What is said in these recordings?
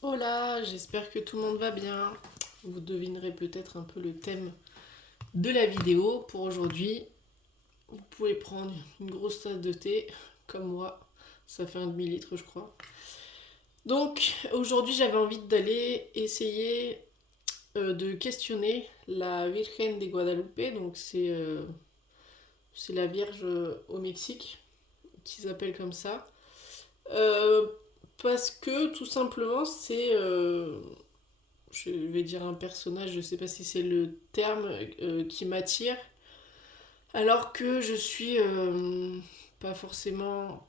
Hola, j'espère que tout le monde va bien. Vous devinerez peut-être un peu le thème de la vidéo pour aujourd'hui. Vous pouvez prendre une grosse tasse de thé, comme moi. Ça fait un demi-litre, je crois. Donc, aujourd'hui, j'avais envie d'aller essayer de questionner la Virgen de Guadalupe. Donc, c'est la Vierge au Mexique, qu'ils appellent comme ça. Euh, Parce que, tout simplement, je vais dire un personnage, je sais pas si c'est le terme qui m'attire, alors que je suis pas forcément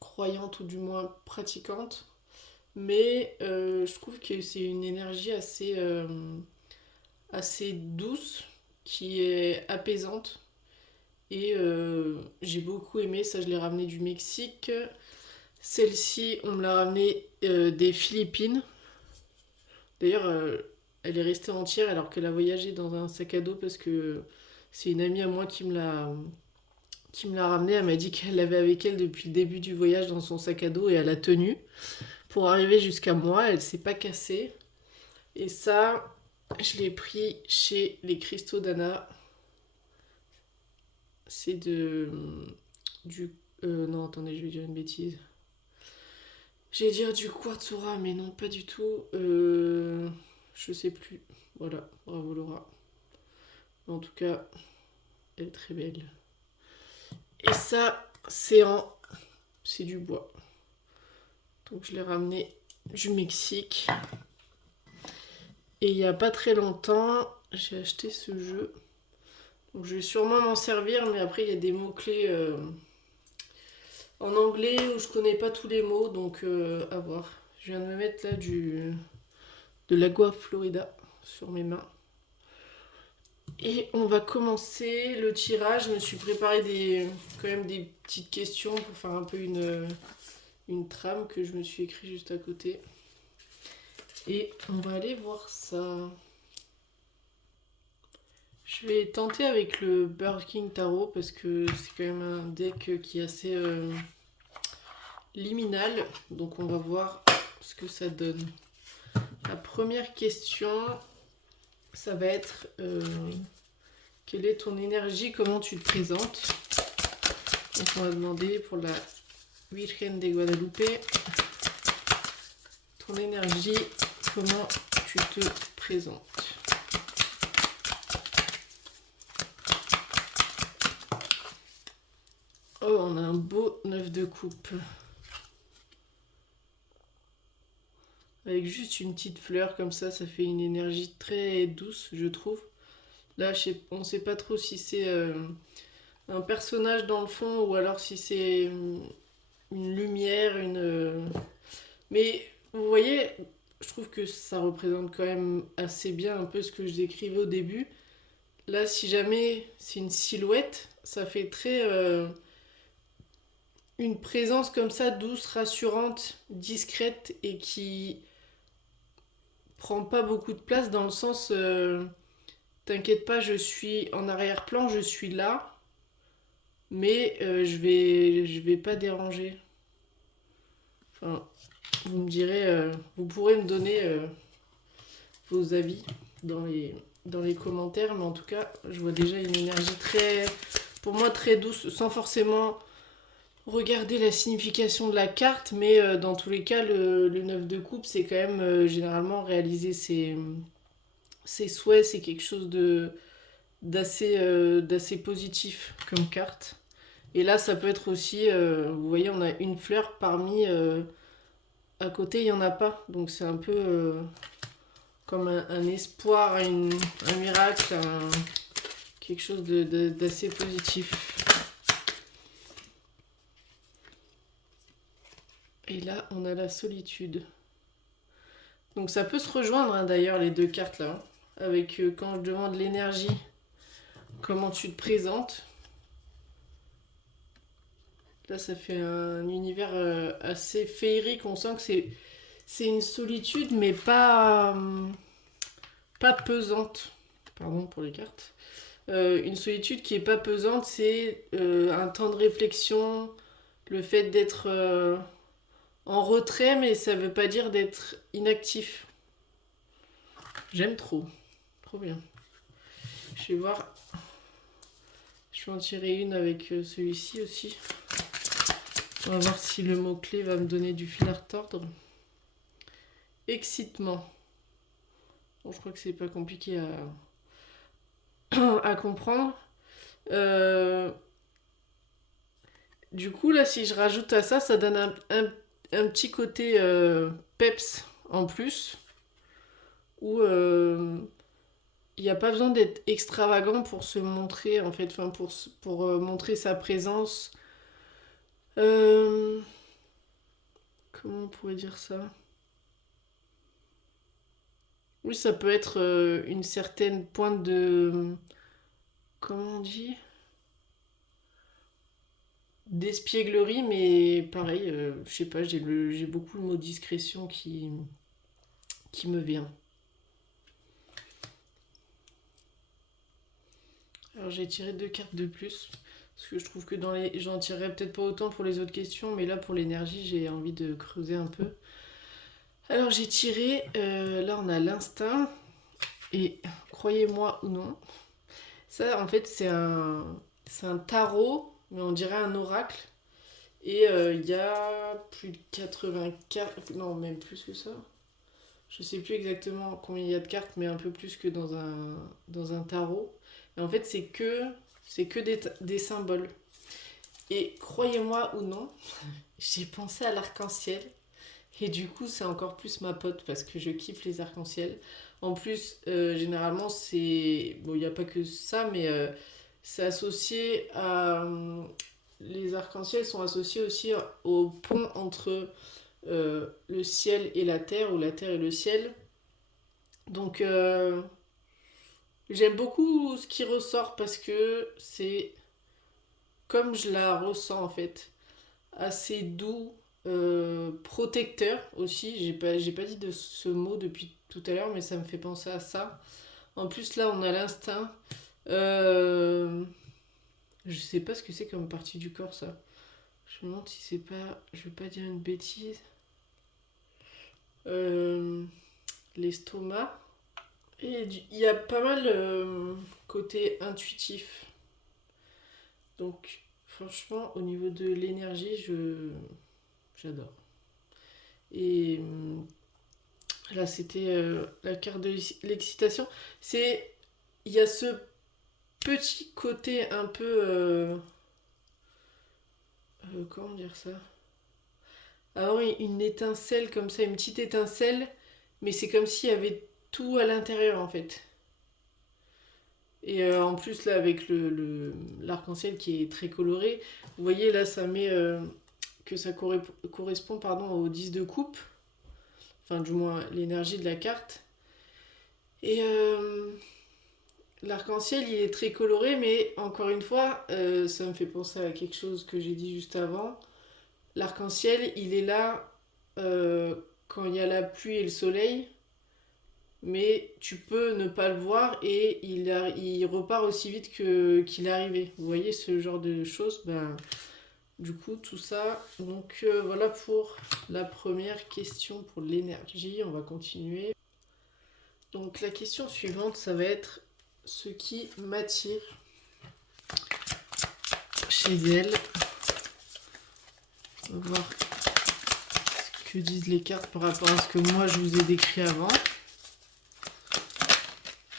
croyante ou du moins pratiquante, mais je trouve que c'est une énergie assez douce, qui est apaisante, et j'ai beaucoup aimé, ça je l'ai ramené du Mexique. Celle-ci, on me l'a ramenée des Philippines. D'ailleurs, elle est restée entière alors qu'elle a voyagé dans un sac à dos parce que c'est une amie à moi qui me l'a ramenée. Elle m'a dit qu'elle l'avait avec elle depuis le début du voyage dans son sac à dos et elle a tenu. Pour arriver jusqu'à moi, elle s'est pas cassée. Et ça, je l'ai pris chez les Cristaux d'Anna. C'est du... non, attendez, je vais dire une bêtise. J'allais dire du quartzora, mais non, pas du tout. Je sais plus. Voilà, bravo Laura. En tout cas, elle est très belle. Et ça, c'est du bois. Donc je l'ai ramené du Mexique. Et il n'y a pas très longtemps, j'ai acheté ce jeu. Donc je vais sûrement m'en servir, mais après il y a des mots-clés en anglais où je connais pas tous les mots, donc à voir. Je viens de me mettre là de l'agua florida sur mes mains. Et on va commencer le tirage. Je me suis préparé quand même des petites questions pour faire un peu une trame que je me suis écrit juste à côté. Et on va aller voir ça. Je vais tenter avec le Bird King Tarot parce que c'est quand même un deck qui est assez liminal. Donc on va voir ce que ça donne. La première question, ça va être quelle est ton énergie, comment tu te présentes. Donc on va demander pour la Virgen de Guadalupe, ton énergie, comment tu te présentes. Oh, on a un beau 9 de coupe. Avec juste une petite fleur comme ça fait une énergie très douce, je trouve. Là, on ne sait pas trop si c'est un personnage dans le fond ou alors si c'est une lumière, mais vous voyez, je trouve que ça représente quand même assez bien un peu ce que je décrivais au début. Là, si jamais c'est une silhouette, ça fait très une présence comme ça, douce, rassurante, discrète et qui prend pas beaucoup de place dans le sens t'inquiète pas, je suis en arrière-plan, je suis là, mais je vais pas déranger. Enfin, vous me direz, vous pourrez me donner vos avis dans les commentaires, mais en tout cas, je vois déjà une énergie pour moi, très douce, sans forcément regarder la signification de la carte, mais dans tous les cas, le 9 de coupe, c'est quand même généralement réaliser ses souhaits, c'est quelque chose d'assez positif comme carte. Et là, ça peut être aussi, vous voyez, on a une fleur parmi, à côté, il n'y en a pas. Donc c'est un peu comme un espoir, un miracle, quelque chose d'assez positif. Et là, on a la solitude. Donc ça peut se rejoindre hein, d'ailleurs les deux cartes là. Avec quand je demande l'énergie, comment tu te présentes. Là, ça fait un univers assez féerique. On sent que c'est une solitude, mais pas pesante. Pardon pour les cartes. Une solitude qui est pas pesante, c'est un temps de réflexion, le fait d'être en retrait, mais ça veut pas dire d'être inactif. J'aime trop. Trop bien. Je vais voir. Je vais en tirer une avec celui-ci aussi. On va voir si le mot-clé va me donner du fil à retordre. Excitement. Bon, je crois que c'est pas compliqué à comprendre. Du coup, là, si je rajoute à ça, ça donne un petit côté peps en plus. Où il n'y a pas besoin d'être extravagant pour se montrer, en fait, enfin, pour montrer sa présence. Comment on pourrait dire ça? Oui, ça peut être une certaine pointe de... Comment on dit? D'espièglerie, mais pareil, je sais pas, j'ai beaucoup le mot discrétion qui me vient. Alors j'ai tiré 2 cartes de plus, parce que je trouve que j'en tirerais peut-être pas autant pour les autres questions, mais là pour l'énergie j'ai envie de creuser un peu. Alors j'ai tiré, là on a l'instinct, et croyez-moi ou non, ça en fait c'est un tarot, mais on dirait un oracle. Et il y a plus de 80 cartes, non même plus que ça. Je sais plus exactement combien il y a de cartes, mais un peu plus que dans un tarot. Et en fait c'est que des symboles. Et croyez-moi ou non, j'ai pensé à l'arc-en-ciel. Et du coup, c'est encore plus ma pote parce que je kiffe les arcs-en-ciel. En plus, généralement, c'est. Bon, il n'y a pas que ça, mais c'est associé à. Les arcs-en-ciel sont associés aussi au pont entre le ciel et la terre, ou la terre et le ciel. Donc, j'aime beaucoup ce qui ressort parce que c'est comme je la ressens en fait. Assez doux, protecteur aussi. J'ai pas dit de ce mot depuis tout à l'heure, mais ça me fait penser à ça. En plus, là, on a l'instinct. Euh, je sais pas ce que c'est comme partie du corps, ça. Je me demande si c'est pas. Je veux pas dire une bêtise. Euh, L'estomac. Et il y a pas mal côté intuitif. Donc, franchement, au niveau de l'énergie, j'adore. Et là, c'était la carte de l'excitation. C'est. Il y a ce petit côté un peu. Comment dire ça? Ah oui, une étincelle comme ça, une petite étincelle, mais c'est comme s'il y avait tout à l'intérieur en fait. Et en plus, là, avec l'arc-en-ciel qui est très coloré, vous voyez, là, ça met que ça correspond pardon, au 10 de coupe, enfin, du moins, l'énergie de la carte. Et l'arc-en-ciel, il est très coloré, mais encore une fois, ça me fait penser à quelque chose que j'ai dit juste avant. L'arc-en-ciel, il est là quand il y a la pluie et le soleil, mais tu peux ne pas le voir et il repart aussi vite qu'il est arrivé. Vous voyez ce genre de choses, ben, du coup, tout ça. Donc voilà pour la première question pour l'énergie. On va continuer. Donc la question suivante, ça va être ce qui m'attire chez elle. On va voir ce que disent les cartes par rapport à ce que moi je vous ai décrit avant.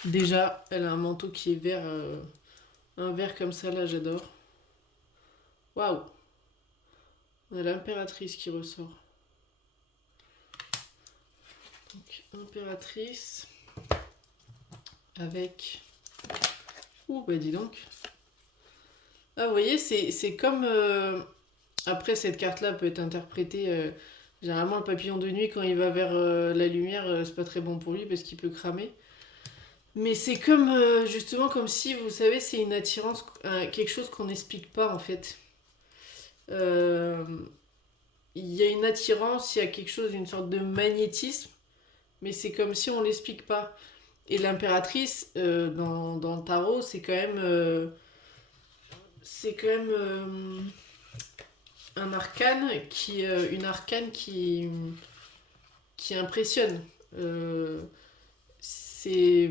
Déjà, elle a un manteau qui est vert, un vert comme ça là, j'adore. Waouh! On a l'impératrice qui ressort. Donc, impératrice avec. Ouh, bah dis donc. Ah, vous voyez, c'est comme. Après, cette carte-là peut être interprétée. Généralement, le papillon de nuit, quand il va vers la lumière, c'est pas très bon pour lui parce qu'il peut cramer. Mais c'est comme, justement, comme si, vous savez, c'est une attirance, quelque chose qu'on n'explique pas en fait. Euh, Il y a une attirance, il y a quelque chose, une sorte de magnétisme, mais c'est comme si on l'explique pas. Et l'impératrice, dans le tarot, c'est quand même. C'est quand même. un arcane une arcane qui impressionne. C'est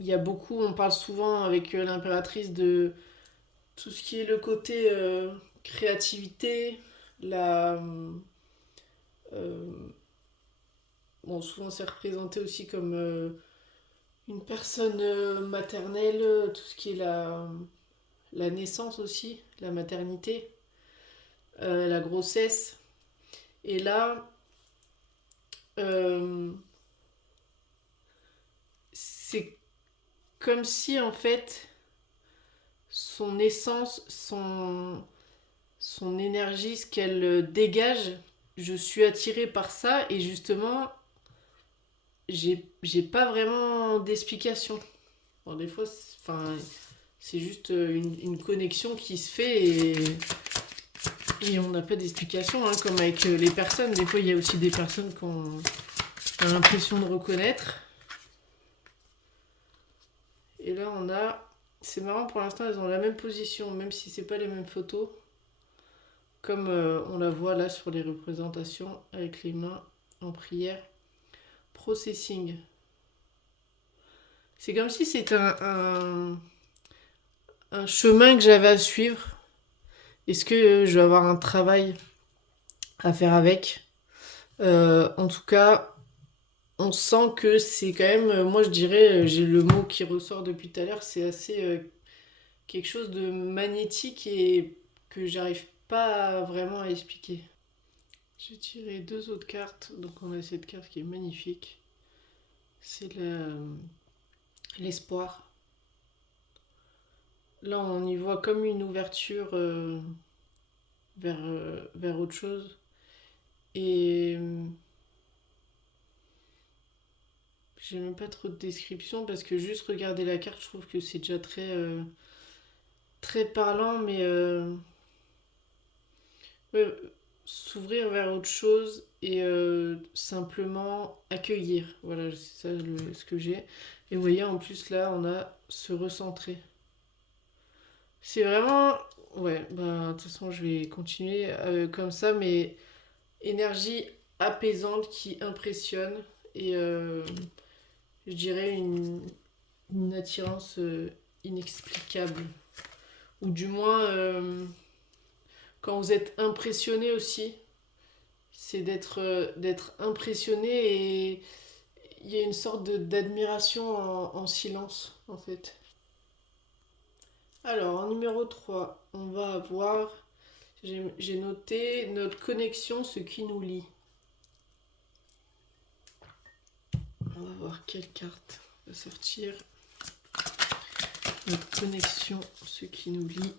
il y a beaucoup, on parle souvent avec l'impératrice de tout ce qui est le côté créativité, la euh, bon, souvent c'est représenté aussi comme une personne maternelle, tout ce qui est la naissance aussi, la maternité, la grossesse. Et là, euh, c'est comme si en fait son essence, son énergie, ce qu'elle dégage, je suis attirée par ça et justement, j'ai pas vraiment d'explication. Bon, des fois, enfin, c'est juste une connexion qui se fait et on n'a pas d'explication, hein, comme avec les personnes. Des fois, il y a aussi des personnes qu'on a l'impression de reconnaître. Et là, on a. C'est marrant, pour l'instant, elles ont la même position, même si c'est pas les mêmes photos. Comme on la voit là sur les représentations, avec les mains en prière. Processing. C'est comme si c'était un chemin que j'avais à suivre. Est-ce que je vais avoir un travail à faire avec? En tout cas, on sent que c'est quand même, moi je dirais, j'ai le mot qui ressort depuis tout à l'heure, c'est assez quelque chose de magnétique et que j'arrive pas vraiment à expliquer. J'ai tiré deux autres cartes, donc on a cette carte qui est magnifique, c'est l'espoir. Là on y voit comme une ouverture vers autre chose et j'ai même pas trop de description parce que juste regarder la carte, je trouve que c'est déjà très parlant, mais ouais, s'ouvrir vers autre chose et simplement accueillir. Voilà, c'est ça ce que j'ai. Et vous voyez, en plus là, on a se recentrer. C'est vraiment. Ouais, ben, de toute façon, je vais continuer comme ça, mais énergie apaisante qui impressionne et je dirais une attirance inexplicable. Ou du moins, quand vous êtes impressionné aussi, c'est d'être impressionné et il y a une sorte d'admiration en silence en fait. Alors en numéro 3 on va avoir, j'ai noté notre connexion, ce qui nous lie. On va voir quelle carte va sortir. Notre connexion, ce qui nous lie.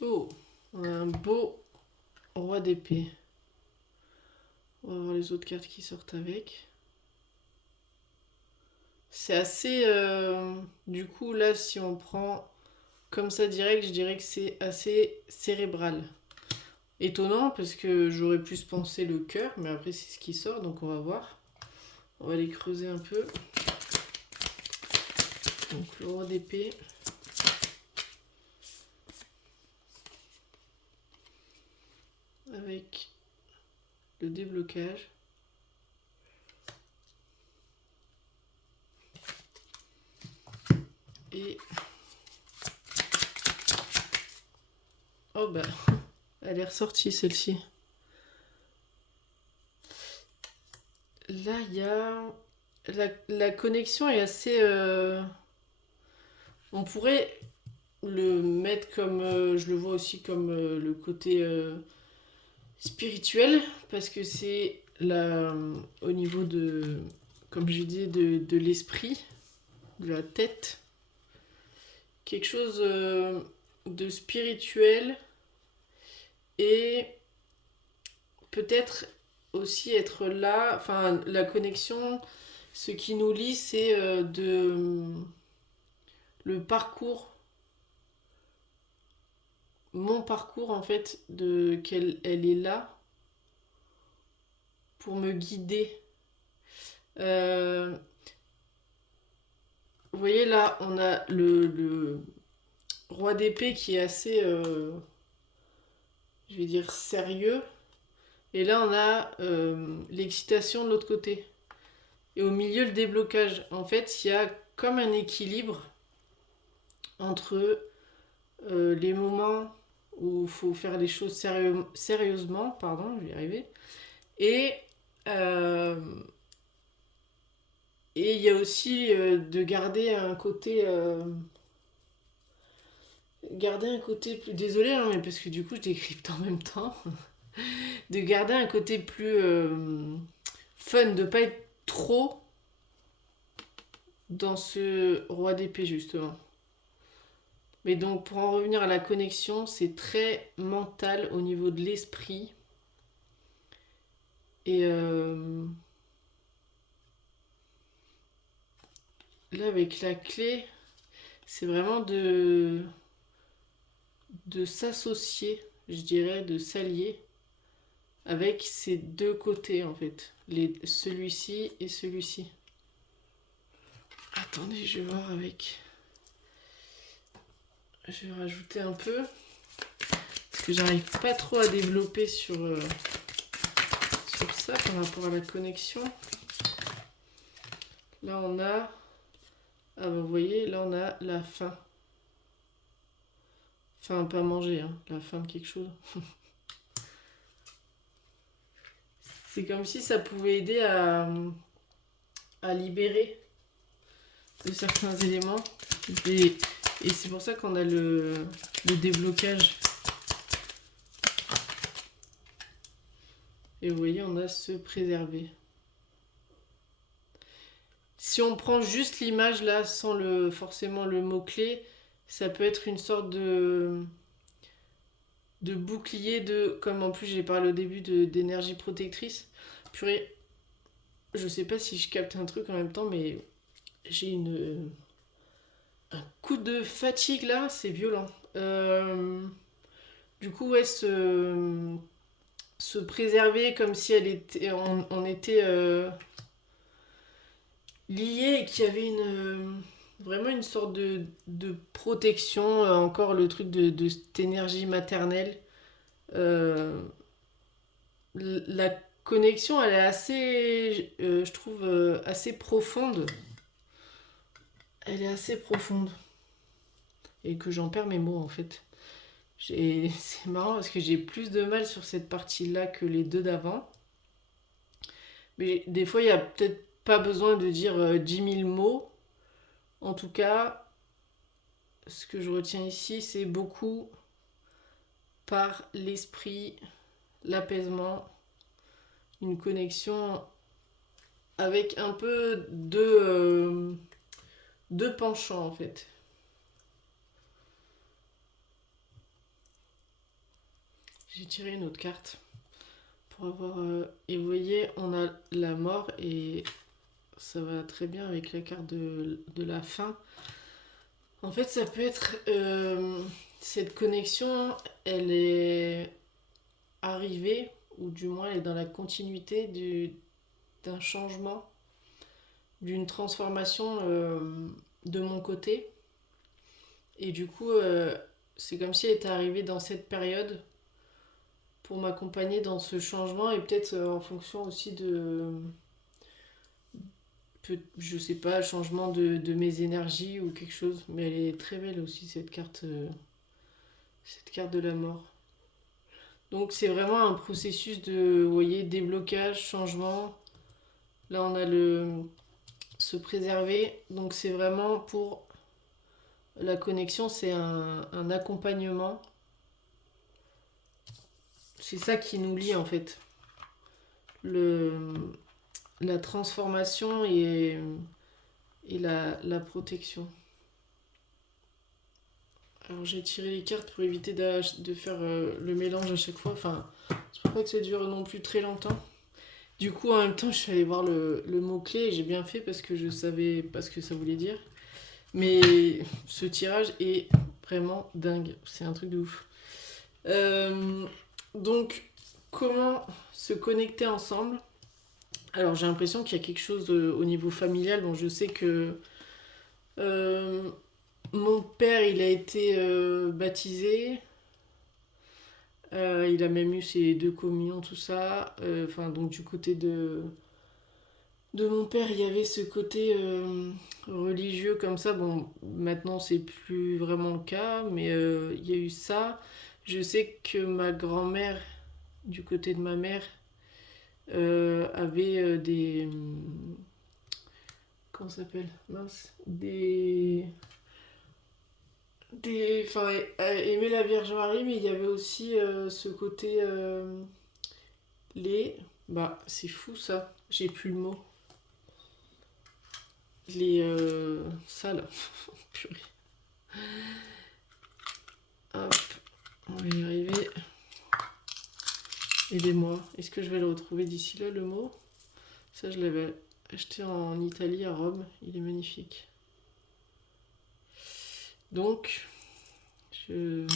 Oh, on a un beau roi d'épée. On va voir les autres cartes qui sortent avec. C'est assez... du coup, là, si on prend comme ça direct, je dirais que c'est assez cérébral. Étonnant, parce que j'aurais plus pensé le cœur, mais après, c'est ce qui sort, donc on va voir. On va les creuser un peu. Donc, le roi d'épée. Avec le déblocage. Et... oh bah, elle est ressortie celle-ci. Là, il y a... la connexion est assez... on pourrait le mettre comme... je le vois aussi comme le côté spirituel, parce que c'est là, au niveau de... comme je disais, de l'esprit, de la tête. Quelque chose de spirituel et peut-être aussi être là, enfin la connexion, ce qui nous lie, c'est le parcours, mon parcours en fait, de qu'elle elle est là pour me guider Euh, Vous voyez là, on a le roi d'épée qui est assez, je vais dire, sérieux. Et là, on a l'excitation de l'autre côté. Et au milieu, le déblocage. En fait, il y a comme un équilibre entre les moments où il faut faire les choses sérieusement, pardon, je vais y arriver, et euh, et il y a aussi de garder un côté plus, désolé, hein, mais parce que du coup je décrypte en même temps, de garder un côté plus fun, de pas être trop dans ce roi d'épée justement. Mais donc pour en revenir à la connexion, c'est très mental au niveau de l'esprit. Et là avec la clé, c'est vraiment de s'associer, je dirais, de s'allier avec ces deux côtés en fait, celui-ci et celui-ci. Attendez, je vais voir avec. Je vais rajouter un peu parce que j'arrive pas trop à développer sur ça par rapport à la connexion. Là on a, ah vous voyez, là on a la faim. Enfin pas manger, hein, la faim de quelque chose. C'est comme si ça pouvait aider à libérer de certains éléments. Et c'est pour ça qu'on a le déblocage. Et vous voyez, on a se préserver. Si on prend juste l'image là, sans forcément le mot-clé, ça peut être une sorte de bouclier, comme en plus j'ai parlé au début d'énergie protectrice. Purée, je sais pas si je capte un truc en même temps, mais j'ai un coup de fatigue là, c'est violent. Du coup, ouais, se préserver comme si on était liés et qu'il y avait vraiment une sorte de protection, encore le truc de cette énergie maternelle. Euh, la connexion, elle est assez, je trouve, assez profonde. Elle est assez profonde. Et que j'en perds mes mots en fait. C'est marrant parce que j'ai plus de mal sur cette partie-là que les deux d'avant. Mais des fois, il n'y a peut-être pas besoin de dire 10 000 mots. En tout cas, ce que je retiens ici, c'est beaucoup par l'esprit, l'apaisement, une connexion avec un peu de penchant en fait. J'ai tiré une autre carte pour avoir... et vous voyez, on a la mort et ça va très bien avec la carte de la fin. En fait, ça peut être... cette connexion, elle est arrivée, ou du moins elle est dans la continuité d'un changement, d'une transformation de mon côté. Et du coup, c'est comme si elle était arrivée dans cette période pour m'accompagner dans ce changement et peut-être en fonction aussi je sais pas, changement de mes énergies ou quelque chose. Mais elle est très belle aussi cette carte de la mort. Donc c'est vraiment un processus de, vous voyez, déblocage, changement. Là on a se préserver. Donc c'est vraiment pour la connexion, c'est un accompagnement. C'est ça qui nous lie en fait. La transformation et la protection. Alors j'ai tiré les cartes pour éviter de faire le mélange à chaque fois. Enfin, je ne veux pas que ça dure non plus très longtemps. Du coup, en même temps, je suis allée voir le mot-clé et j'ai bien fait parce que je savais pas ce que ça voulait dire. Mais ce tirage est vraiment dingue. C'est un truc de ouf. Donc, comment se connecter ensemble? Alors j'ai l'impression qu'il y a quelque chose au niveau familial. Bon, je sais que euh, mon père, il a été baptisé. Il a même eu ses 2 communions, tout ça. Enfin, donc du côté de mon père, il y avait ce côté religieux comme ça. Bon, maintenant c'est plus vraiment le cas, mais il y a eu ça. Je sais que ma grand-mère, du côté de ma mère, avait des. Comment ça s'appelle? Mince. Enfin, elle aimait la Vierge Marie, mais il y avait aussi ce côté. Les. Bah, c'est fou ça. J'ai plus le mot. Les. Ça là. Purée. Hop. On va y arriver. Aidez-moi. Est-ce que je vais le retrouver d'ici là, le mot? Ça, je l'avais acheté en Italie, à Rome. Il est magnifique. Donc, je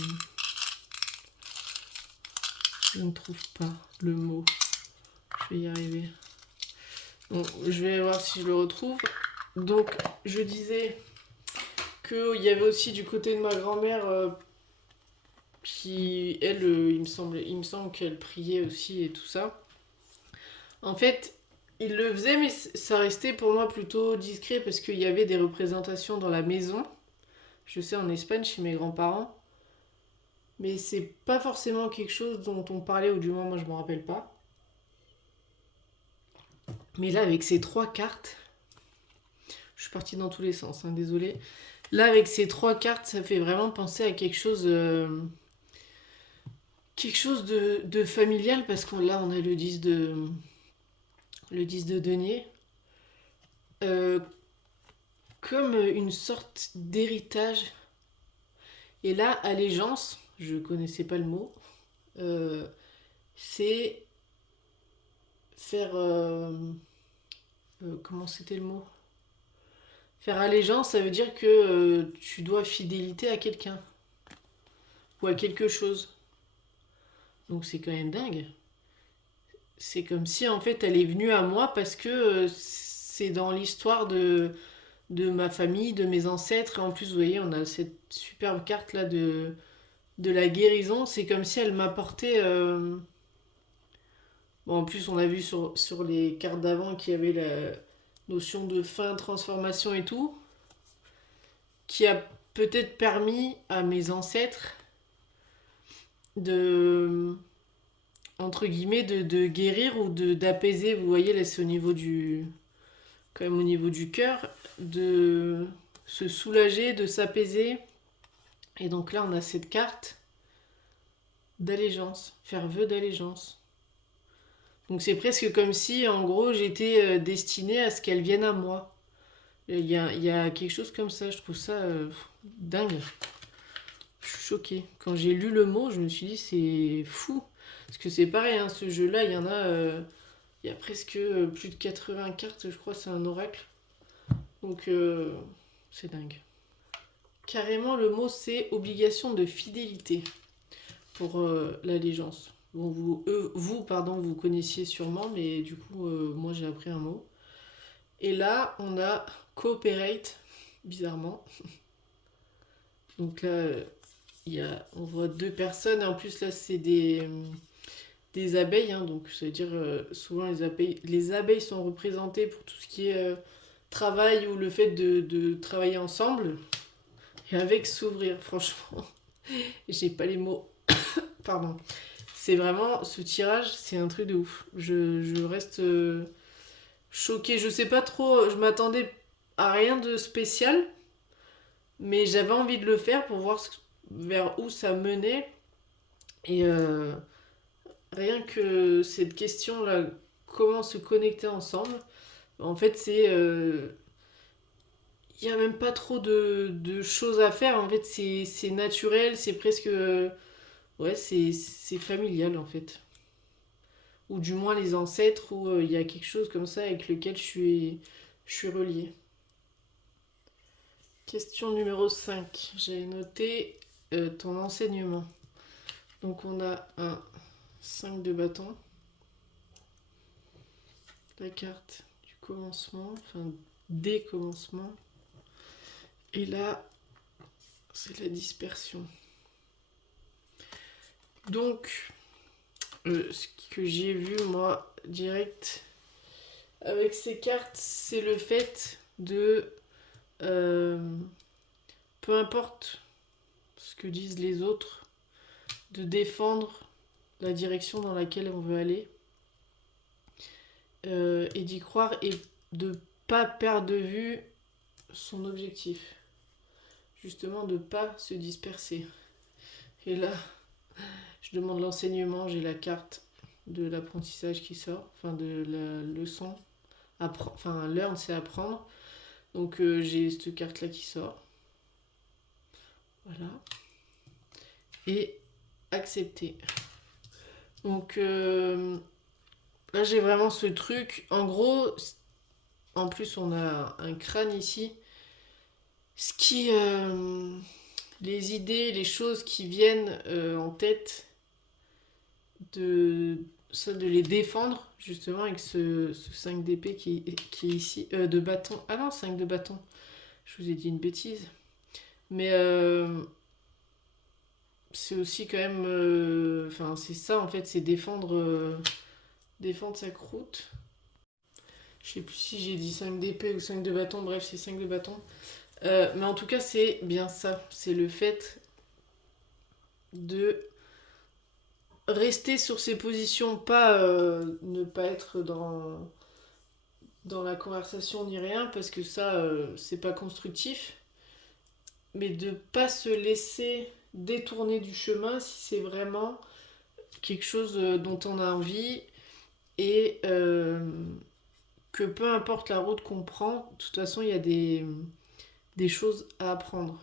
ne trouve pas le mot. Je vais y arriver. Bon, je vais voir si je le retrouve. Donc, je disais qu'il y avait aussi du côté de ma grand-mère qui, elle, il me semble qu'elle priait aussi et tout ça. En fait, il le faisait, mais ça restait pour moi plutôt discret parce qu'il y avait des représentations dans la maison. Je sais, en Espagne, chez mes grands-parents. Mais c'est pas forcément quelque chose dont on parlait, ou du moins, moi, je m'en rappelle pas. Mais là, avec ces 3 cartes, je suis partie dans tous les sens, hein, désolé. Là, avec ces 3 cartes, ça fait vraiment penser à quelque chose de familial parce que là, on a le 10 de denier. Euh, comme une sorte d'héritage. Et là, allégeance, je connaissais pas le mot, euh, c'est faire. Comment c'était le mot? Faire allégeance, ça veut dire que tu dois fidélité à quelqu'un ou à quelque chose. Donc c'est quand même dingue. C'est comme si en fait elle est venue à moi parce que c'est dans l'histoire de ma famille, de mes ancêtres. Et en plus, vous voyez, on a cette superbe carte là de la guérison. C'est comme si elle m'apportait. Bon, en plus, on a vu sur les cartes d'avant qu'il y avait la notion de fin, transformation et tout, qui a peut-être permis à mes ancêtres de, entre guillemets, de guérir ou d'apaiser. Vous voyez, là, c'est au niveau quand même au niveau du cœur, de se soulager, de s'apaiser. Et donc là, on a cette carte d'allégeance, faire vœu d'allégeance. Donc c'est presque comme si, en gros, j'étais destinée à ce qu'elle vienne à moi. Il y a quelque chose comme ça, je trouve ça dingue. Je suis choquée. Quand j'ai lu le mot, je me suis dit c'est fou. Parce que c'est pareil, hein, ce jeu-là, il y a presque plus de 80 cartes, je crois, c'est un oracle. Donc c'est dingue. Carrément, le mot c'est obligation de fidélité pour l'allégeance. Bon, vous connaissiez sûrement, mais du coup, moi j'ai appris un mot. Et là, on a cooperate, bizarrement. Donc là, on voit 2 personnes. Et en plus, là, c'est des abeilles. Hein, donc ça veut dire, souvent, les abeilles sont représentées pour tout ce qui est travail ou le fait de travailler ensemble. Et avec s'ouvrir, franchement. J'ai pas les mots. Pardon. C'est vraiment, ce tirage, c'est un truc de ouf. Je reste choquée. Je sais pas trop, je m'attendais à rien de spécial, mais j'avais envie de le faire pour voir vers où ça menait. Et rien que cette question-là, comment se connecter ensemble, en fait, il n'y a même pas trop de choses à faire. En fait, c'est naturel, c'est presque. Ouais, c'est familial en fait. Ou du moins les ancêtres, où il y a quelque chose comme ça avec lequel je suis reliée. Question numéro 5. J'ai noté ton enseignement. Donc on a un 5 de bâton. la carte du commencement, enfin des commencements. Et là, c'est la dispersion. Donc, ce que j'ai vu, moi, direct, avec ces cartes, c'est le fait de... peu importe ce que disent les autres, de défendre la direction dans laquelle on veut aller, et d'y croire, et de pas perdre de vue son objectif. Justement, de pas se disperser. Et là, je demande l'enseignement, j'ai la carte de l'apprentissage qui sort, enfin de la leçon. Enfin, learn, c'est apprendre. Donc j'ai cette carte-là qui sort. Voilà. Et accepter. Donc là, j'ai vraiment ce truc. En gros, en plus, on a un crâne ici. Ce qui... les idées, les choses qui viennent en tête, de les défendre, justement, avec ce 5 d'épée qui est ici. De bâton. Ah non, 5 de bâton. Je vous ai dit une bêtise. Mais c'est aussi quand même... Enfin, c'est ça, en fait, c'est défendre sa croûte. Je sais plus si j'ai dit 5 d'épée ou 5 de bâton. Bref, c'est 5 de bâton. Mais en tout cas, c'est bien ça. C'est le fait de rester sur ses positions, pas ne pas être dans la conversation ni rien, parce que ça, c'est pas constructif. Mais de pas se laisser détourner du chemin si c'est vraiment quelque chose dont on a envie, et que peu importe la route qu'on prend, de toute façon, il y a des choses à apprendre.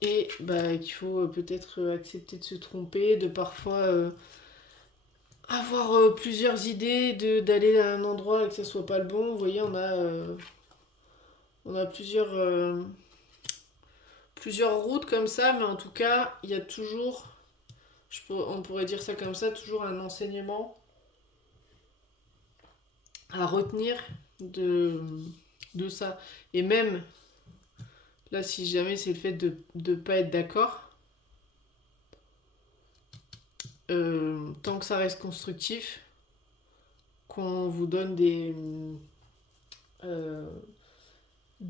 Et bah, qu'il faut peut-être accepter de se tromper, de parfois avoir plusieurs idées, d'aller à un endroit et que ça soit pas le bon. Vous voyez, on a plusieurs routes comme ça, mais en tout cas, il y a toujours, on pourrait dire ça comme ça, toujours un enseignement à retenir de ça. Et même, là, si jamais c'est le fait de ne pas être d'accord, tant que ça reste constructif, qu'on vous donne des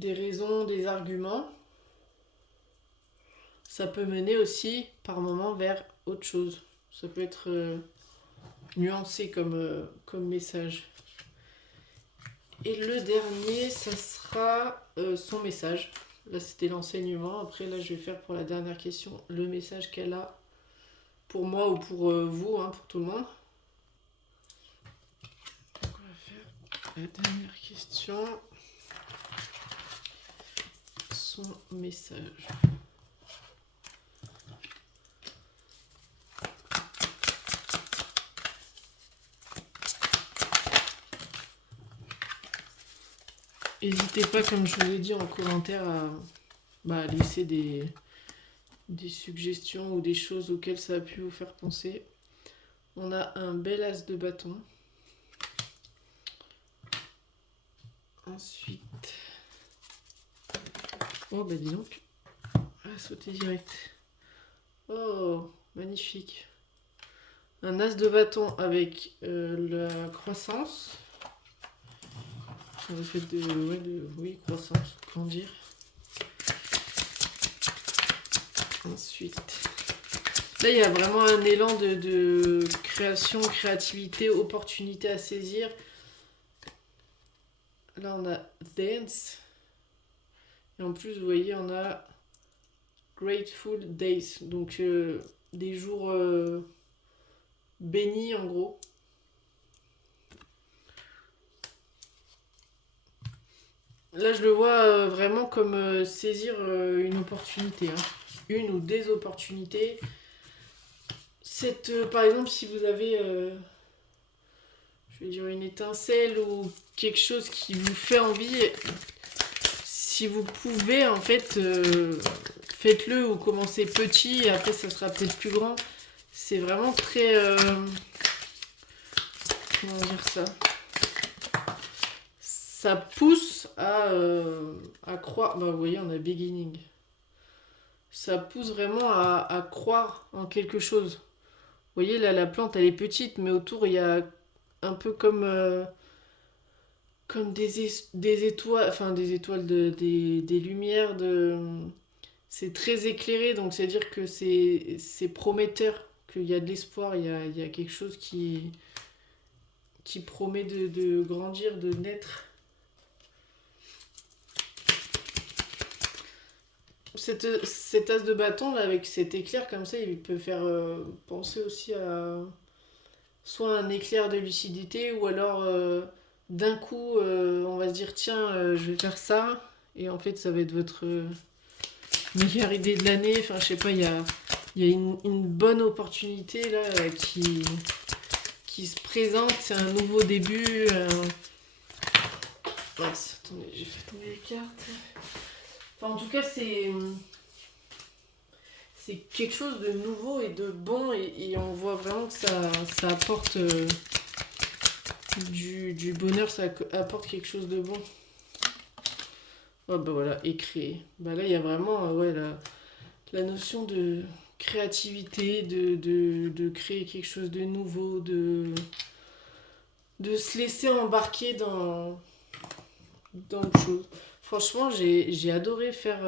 raisons, des arguments, ça peut mener aussi par moments vers autre chose. Ça peut être nuancé comme message. Et le dernier, ça sera son message. Là, c'était l'enseignement. Après, là, je vais faire pour la dernière question le message qu'elle a pour moi ou pour vous, hein, pour tout le monde. Donc, on va faire la dernière question. Son message. N'hésitez pas, comme je vous l'ai dit en commentaire, à laisser des suggestions ou des choses auxquelles ça a pu vous faire penser. On a un bel as de bâton. Ensuite... Oh, bah dis donc. On va sauter direct. Oh, magnifique. Un as de bâton avec la croissance. Le fait oui, croissance, comment dire. Ensuite, là, il y a vraiment un élan de création, créativité, opportunité à saisir. Là, on a Dance. Et en plus, vous voyez, on a Grateful Days. Donc, des jours bénis, en gros. Là, je le vois vraiment comme saisir une opportunité. Hein. Une ou des opportunités. Par exemple, si vous avez, je vais dire, une étincelle ou quelque chose qui vous fait envie, si vous pouvez, en fait, faites-le ou commencez petit et après, ça sera peut-être plus grand. C'est vraiment très... comment dire ça, ça pousse à croire. Bah, vous voyez, on a beginning. Ça pousse vraiment à croire en quelque chose. Vous voyez, là, la plante, elle est petite, mais autour, il y a un peu comme des étoiles, enfin des étoiles, des lumières. C'est très éclairé, donc c'est-à-dire que c'est prometteur, qu'il y a de l'espoir, il y a quelque chose qui promet de grandir, de naître. Cette as de bâton là, avec cet éclair comme ça, il peut faire penser aussi à soit un éclair de lucidité ou alors d'un coup on va se dire tiens je vais faire ça et en fait ça va être votre meilleure idée de l'année. Enfin je sais pas, il y a une bonne opportunité là qui se présente, c'est un nouveau début. Mince, attendez, j'ai fait tomber les cartes. Enfin, en tout cas, c'est quelque chose de nouveau et de bon, et on voit vraiment que ça apporte du bonheur, ça apporte quelque chose de bon. Oh, bah voilà, et créer. Bah là, il y a vraiment ouais, la notion de créativité, de créer quelque chose de nouveau, de se laisser embarquer dans le chose. Franchement, j'ai adoré faire.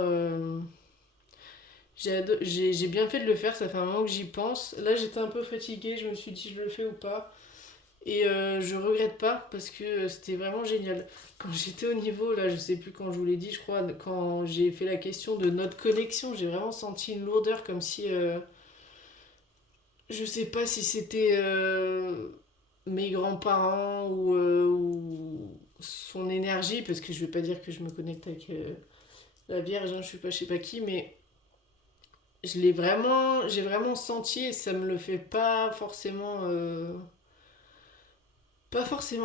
J'ai bien fait de le faire, ça fait un moment que j'y pense. Là, j'étais un peu fatiguée, je me suis dit je le fais ou pas. Et je regrette pas parce que c'était vraiment génial. Quand j'étais au niveau, là, je sais plus quand je vous l'ai dit, je crois, quand j'ai fait la question de notre connexion, j'ai vraiment senti une lourdeur comme si. Je sais pas si c'était mes grands-parents ou son énergie, parce que je vais pas dire que je me connecte avec la Vierge, hein, je suis pas je sais pas qui, mais j'ai vraiment senti et ça me le fait pas forcément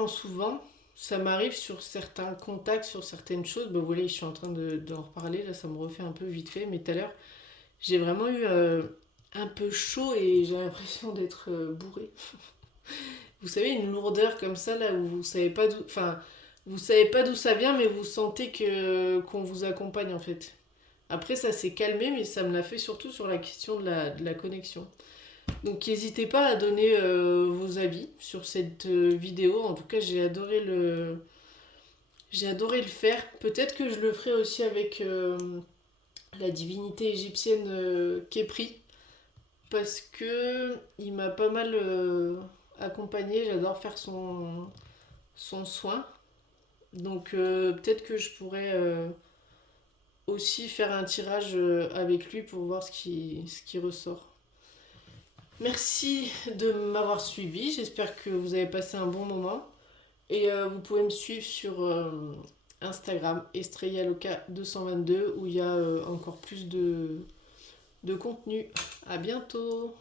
souvent. Ça m'arrive sur certains contacts, sur certaines choses. Ben voilà, je suis en train d'en reparler, là ça me refait un peu vite fait, mais tout à l'heure j'ai vraiment eu un peu chaud et j'ai l'impression d'être bourrée. Vous savez, une lourdeur comme ça, là où vous savez pas d'où. Enfin, vous savez pas d'où ça vient, mais vous sentez qu'on vous accompagne en fait. Après, ça s'est calmé, mais ça me l'a fait surtout sur la question de la connexion. Donc, n'hésitez pas à donner vos avis sur cette vidéo. En tout cas, j'ai adoré le faire. Peut-être que je le ferai aussi avec la divinité égyptienne Képri, parce que il m'a pas mal accompagné. J'adore faire son soin. Donc, peut-être que je pourrais aussi faire un tirage avec lui pour voir ce qui ressort. Merci de m'avoir suivi, j'espère que vous avez passé un bon moment. Et vous pouvez me suivre sur Instagram, estrellaloca222, où il y a encore plus de contenu. À bientôt!